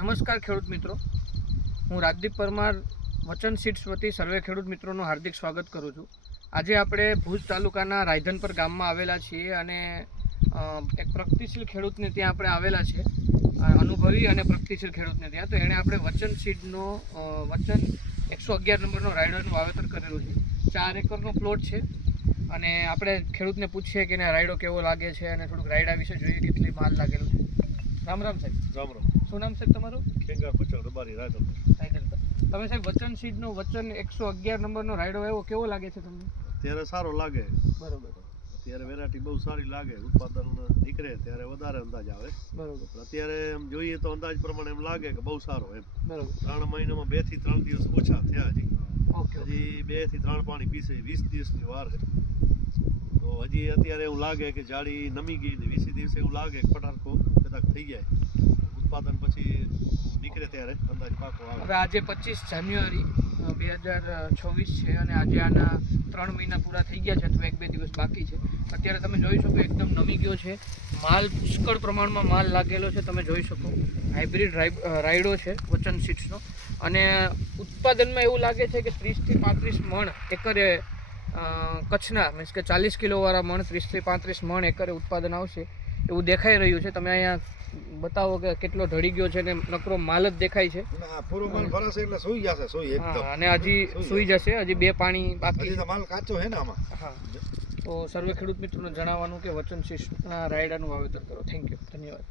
નમસ્કાર ખેડૂત મિત્રો, હું રાજદીપ પરમાર વચન સીડ્સ વતી સર્વે ખેડૂત મિત્રોનું હાર્દિક સ્વાગત કરું છું. આજે આપણે ભુજ તાલુકાના રાયધનપર ગામમાં આવેલા છીએ અને એક પ્રગતિશીલ ખેડૂતને ત્યાં આપણે આવેલા છે, અનુભવી અને પ્રગતિશીલ ખેડૂતને ત્યાં. તો એણે આપણે વચન સીડનો વચન 111 નંબરનો રાયડોનું વાવેતર કરેલું છે. 4 એકરનો પ્લોટ છે અને આપણે ખેડૂતને પૂછીએ કે એને રાયડો કેવો લાગે છે અને થોડુંક રાયડા વિશે જોઈએ કેટલી માલ લાગેલું છે. રામ રામ સાહેબ. રામ રામ. શું નામ સાહેબ તમારું? ખેંગા પટેલ રબારી રાયધનપર. તમે સાહેબ વચન સીડનો વચન 111 નંબરનો રાયડો એવો કેવો લાગે છે તમને? અત્યારે સારો લાગે. બરોબર. અત્યારે વેરાયટી બહુ સારી લાગે, ઉત્પાદન નીકળે ત્યારે વધારે અંદાજ આવે. બરોબર. અત્યારે એમ જોઈએ તો અંદાજ પ્રમાણે એમ લાગે કે બહુ સારો એમ. બરોબર. 3 મહિનામાં 2 થી 3 દિવસ ઓછા થયા હજી. ઓકે. હજી 2 થી 3 પાણી પીશે, 20 દિવસની વાર છે. તો હજી અત્યારે એવું લાગે કે જાડી નમી ગઈ ને 20 દિવસે એવું લાગે કે પટારકો કદાચ થઈ જાય. ઉત્પાદન પછી નીકળે ત્યારે અંદાજ પાકો આવે. હવે આજે 25 જાન્યુઆરી 2024 છે અને આજે આના 3 મહિના પૂરા થઈ ગયા છે અથવા 1-2 દિવસ બાકી છે. અત્યારે તમે જોઈ શકો એકદમ નમી ગયો છે, માલ પુષ્કળ પ્રમાણમાં માલ લાગેલો છે. તમે જોઈ શકો હાઇબ્રિડ રાયડો છે વચન સીડ્સનો અને ઉત્પાદનમાં એવું લાગે છે કે 30 થી 35 મણ એકરે કચ્છના મીન્સ કે 40 કિલોવાળા મણ 30 થી 35 મણ એકરે ઉત્પાદન આવશે એવું દેખાઈ રહ્યું છે. તમે અહીંયા બતાવો કે કેટલો ઢળી ગયો છે ને નકરો માલ જ દેખાય છે. પૂરો માલ ભરાશે એટલે સૂઈ જશે, સૂઈ એકદમ. અને હજી સૂઈ જશે, હજી 2 પાણી બાકી છે. માલ કાચો છે ને આમાં. હા, તો સર્વે ખેડૂત મિત્રોને જણાવવાનું કે વચન સીડ્સના રાયડાનું વાવેતર કરો. થેન્ક યુ, ધન્યવાદ.